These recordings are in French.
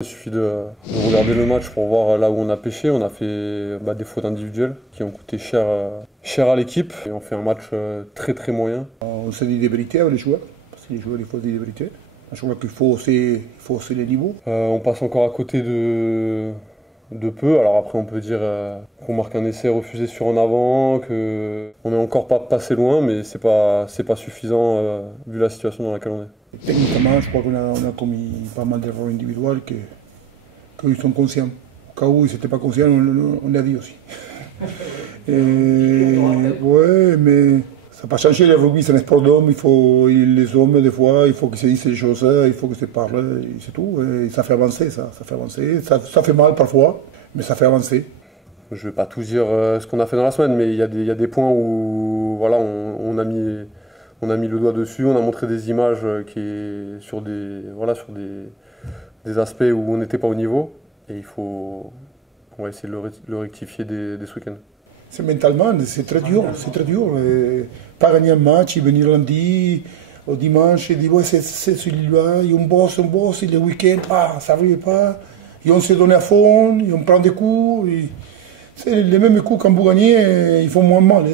Il suffit de regarder le match pour voir là où on a pêché. On a fait des fautes individuelles qui ont coûté cher à l'équipe. Et on fait un match très moyen. On se dit des vérités avec les joueurs, parce que les joueurs, il faut dire des vérités. Je crois qu'il faut hausser les niveaux. On passe encore à côté de peu. Alors après, on peut dire qu'on marque un essai refusé sur en avant, qu'on n'est encore pas passé loin, mais c'est pas suffisant vu la situation dans laquelle on est. Techniquement, je crois qu'on a commis pas mal d'erreurs individuelles qu'ils sont conscients. Au cas où ils n'étaient pas conscients, on l'a dit aussi. Ouais, mais ça n'a pas changé. Le rugby, c'est un sport d'hommes. Les hommes, des fois, il faut qu'ils se disent ces choses, il faut qu'ils se parlent, c'est tout. Et ça fait avancer, ça fait avancer. Ça fait mal parfois, mais ça fait avancer. Je ne vais pas tout dire ce qu'on a fait dans la semaine, mais il y a des points où voilà, on a mis le doigt dessus, on a montré des images sur des aspects où on n'était pas au niveau. Et on va essayer de le rectifier dès ce week-end. C'est mentalement, c'est très dur, c'est très dur. Pas gagner un match, et venir lundi, au dimanche, et dire ouais, c'est celui-là, et on bosse, et le week-end, ça n'arrive pas. Et on se donne à fond, et on prend des coups. C'est les mêmes coups quand vous gagnez, ils font moins mal.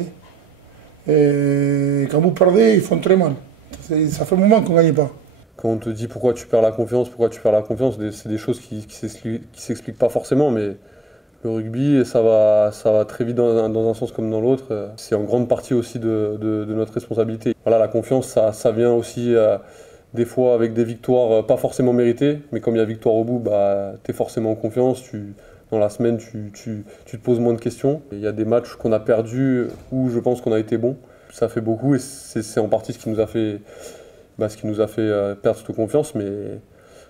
Et quand vous perdez, ils font très mal. Ça fait un moment qu'on ne gagne pas. Quand on te dit pourquoi tu perds la confiance, c'est des choses qui s'expliquent pas forcément, mais le rugby, ça va très vite dans un sens comme dans l'autre. C'est en grande partie aussi de notre responsabilité. Voilà, la confiance, ça vient aussi des fois avec des victoires pas forcément méritées, mais comme il y a victoire au bout, tu es forcément en confiance. Dans la semaine, tu te poses moins de questions. Il y a des matchs qu'on a perdus où je pense qu'on a été bon. Ça fait beaucoup et c'est en partie ce qui nous a fait, perdre cette confiance. Mais de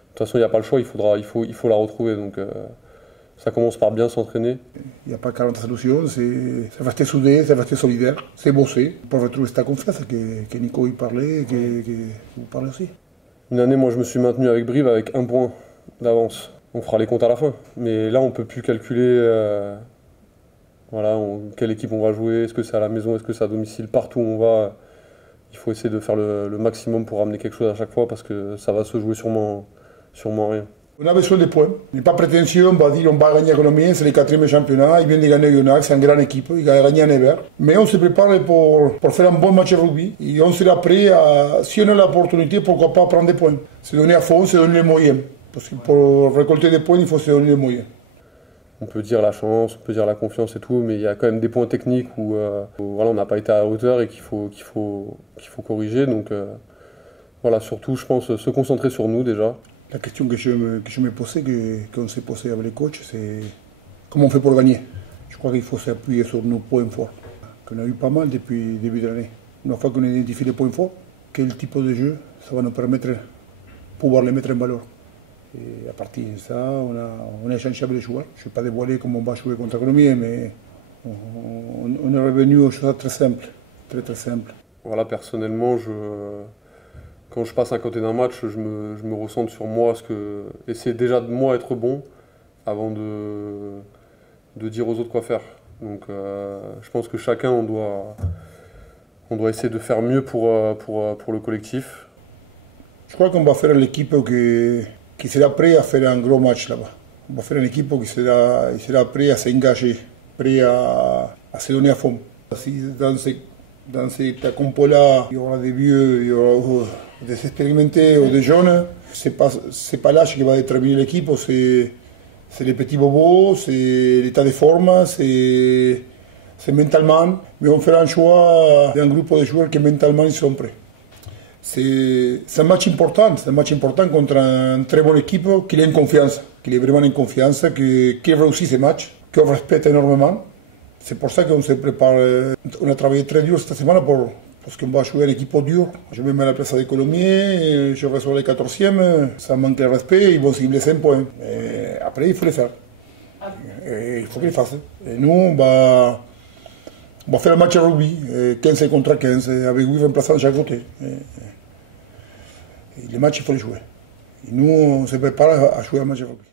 toute façon, il n'y a pas le choix, il faut la retrouver. Donc ça commence par bien s'entraîner. Il n'y a pas 40 solutions, c'est rester soudé, c'est rester solidaire, c'est bosser pour retrouver cette confiance que Nico y parlait et que vous parlez aussi. Une année, moi, je me suis maintenu avec Brive avec 1 point d'avance. On fera les comptes à la fin. Mais là, on ne peut plus calculer quelle équipe on va jouer, est-ce que c'est à la maison, est-ce que c'est à domicile, partout où on va. Il faut essayer de faire le maximum pour ramener quelque chose à chaque fois parce que ça va se jouer sûrement rien. On a besoin de points. On n'est pas prétentieux, on va dire on va gagner à Colomiers, c'est le 4e championnat, ils viennent de gagner Yonax, c'est une grande équipe, ils ont gagné à Nevers. Mais on se prépare pour faire un bon match de rugby et on sera prêt si on a l'opportunité, pourquoi pas prendre des points. Se donner à fond, se donner les moyens. Parce que pour récolter des points, il faut se donner les moyens. On peut dire la chance, on peut dire la confiance et tout, mais il y a quand même des points techniques où on n'a pas été à la hauteur et qu'il faut corriger. Donc surtout, je pense, se concentrer sur nous déjà. La question que je me posais, qu'on s'est posé avec les coachs, c'est comment on fait pour gagner. Je crois qu'il faut s'appuyer sur nos points forts, qu'on a eu pas mal depuis le début de l'année. Une fois qu'on identifie les points forts, quel type de jeu, ça va nous permettre de pouvoir les mettre en valeur. Et à partir de ça, on a échangé avec les joueurs. Je ne vais pas dévoiler comment on va jouer contre Colomiers, mais on est revenu aux choses très simples, très simples. Voilà, personnellement, quand je passe à côté d'un match, je me ressens sur moi, essayer déjà de moi être bon avant de dire aux autres quoi faire. Donc je pense que chacun, on doit essayer de faire mieux pour le collectif. Je crois qu'on va faire l'équipe qui sera prêt à faire un gros match là-bas. On va faire une équipe qui sera prêt à s'engager, prêt à se donner à fond. Si dans cette compo-là, il y aura des vieux, il y aura des expérimentés ou des jeunes, c'est pas l'âge qui va déterminer l'équipe, c'est les petits bobos, c'est l'état de forme, c'est mentalement. Mais on fera un choix d'un groupe de joueurs qui mentalement ils sont prêts. C'est un match important contre une très bonne équipe qui est en confiance, qui est vraiment en confiance, qui réussit ce match, qu'on respecte énormément. C'est pour ça qu'on se prépare. On a travaillé très dur cette semaine parce qu'on va jouer une équipe dure. Je me mets à la place de Colomiers, je reçois les 14e, ça manque de respect, ils vont cibler 5 points. Et après, il faut les faire. Et il faut qu'ils les fassent. Et nous, on va faire un match de rugby, 15 contre 15, avec 8 remplaçants de chaque côté. Et les matchs, il faut les jouer. Et nous, on se prépare à jouer un match de rugby.